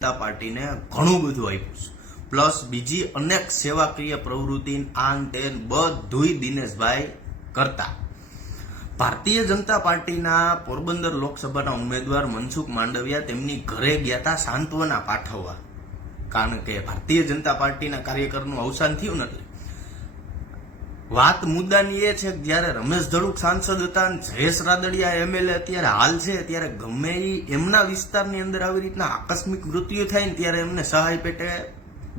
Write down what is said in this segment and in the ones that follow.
જનતા પાર્ટીને ઘણું બધું આપ્યું છે, પ્લસ બીજી અનેક સેવાકીય પ્રવૃત્તિ આન તેન બધુંય દિનેશભાઈ કરતા. ભારતીય જનતા પાર્ટીના પોરબંદર લોકસભાના ઉમેદવાર મનસુખ માંડવિયા તેમની ઘરે ગયા હતા સાંત્વના પાઠવવા, કારણ કે ભારતીય જનતા પાર્ટીના કાર્યકરનું અવસાન થયું નથી. વાત મુદ્દાની એ છે કે જયારે રમેશ ધડુક સાંસદ હતા અને જયેશ રાદડિયા એમએલએ અત્યારે હાલ છે, ત્યારે ગમે એમના વિસ્તારની અંદર આવી રીતના આકસ્મિક મૃત્યુ થાય ને ત્યારે એમને સહાય પેટે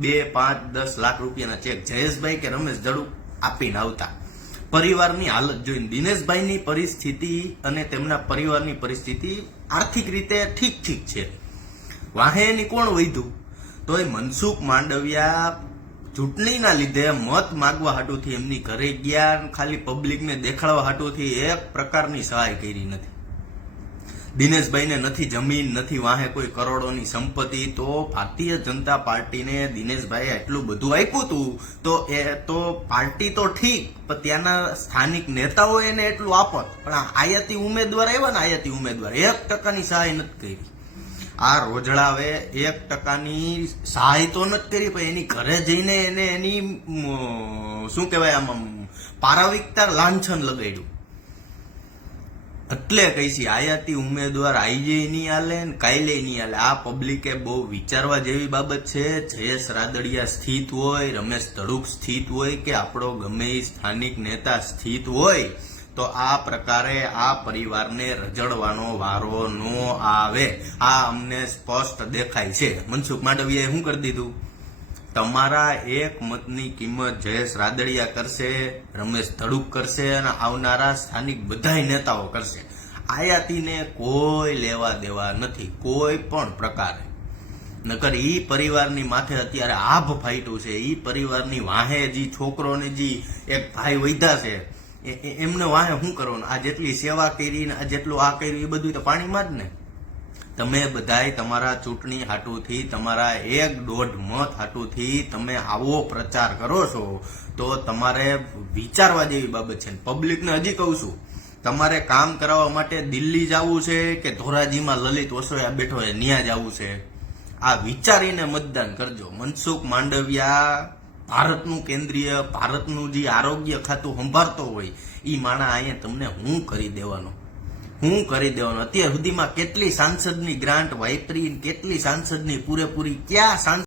2, 5, 10 લાખ રૂપિયાના ચેક જયેશભાઈ કે રમેશ ધડુક આપીને આવતા. પરિવારની હાલત જોઈને દિનેશભાઈની પરિસ્થિતિ અને તેમના પરિવારની પરિસ્થિતિ આર્થિક રીતે ઠીક છે. વાહે એની કોણ વૈધું તો એ મનસુખ માંડવિયા ચૂંટણીના લીધે મત માગવા હાટુથી એમની ઘરે ગયા, ખાલી પબ્લિકને દેખાડવા હાટુથી એક પ્રકારની સહાય કરી નથી. દિનેશભાઈને નથી જમીન, નથી વાહે કોઈ કરોડોની સંપત્તિ, તો ભારતીય જનતા પાર્ટીને દિનેશભાઈએ એટલું બધું આપ્યું હતું તો એ તો પાર્ટી તો ઠીક, પણ ત્યાંના સ્થાનિક નેતાઓ એને એટલું આપત, પણ આયાતી ઉમેદવાર આવ્યા ને આયાતી ઉમેદવાર 1% સહાય નથી કરી. આ રોજડાવે 1% સહાય તો નથી કરી, પણ એની ઘરે જઈને એને એની શું કહેવાય આમ પારાવિકતા લાંછન લગાડ્યું. એટલે કહીશી આયાતી ઉમેદવાર આઈએ નહીં હાલે ને કાલે નહીં હાલે. આ પબ્લિકે બહુ વિચારવા જેવી બાબત છે. જયેશ રાદડિયા સ્થિત હોય, રમેશ ધડુક સ્થિત હોય કે આપણો ગમે સ્થાનિક નેતા સ્થિત હોય તો આ પ્રકારે આ પરિવારને રજડવાનો વારો ન આવે. આ અમને સ્પષ્ટ દેખાય છે. મનસુખ માંડવિયાએ શું કરી દીધું? તમારા એક મતની કિંમત જયેશ રાદડિયા કરશે, રમેશ ધડુક કરશે અને આવનારા સ્થાનિક બધા નેતાઓ કરશે. આયાતીને કોઈ લેવા દેવા નથી કોઈ પણ પ્રકારે. નકર ઈ પરિવારની માથે અત્યારે આભ ફાટ્યું છે. ઈ પરિવારની વાહે જે છોકરોને જે એક ભાઈ વૈધા છે એમને વાહે શું કરવાનું? આ જેટલી સેવા કરી ને આ જેટલું આ કર્યું એ બધું તો પાણીમાં જ ને. તમે બધાય તમારા ચૂંટણી હાટુથી, તમારા 1-1.5 મત હાટુથી તમે આવો પ્રચાર કરો છો તો તમારે વિચારવા જેવી બાબત છે. પબ્લિકને હજી કહું છું, તમારે કામ કરાવવા માટે દિલ્હી જવું છે કે ધોરાજીમાં લલિત વસોયા બેઠો છે ત્યાં જવું છે, આ વિચારીને મતદાન કરજો. મનસુખ માંડવિયા ભારતનું કેન્દ્રીય, ભારતનું જે આરોગ્ય ખાતું સંભાળતો હોય એ માણા અહીંયા તમને હું કરી દેવાનો? અત્યાર સુધીમાં કેટલી સાંસદની ગ્રાન્ટ વાપરી, કેટલી સાંસદની પૂરેપૂરી, ક્યાં સાંસદ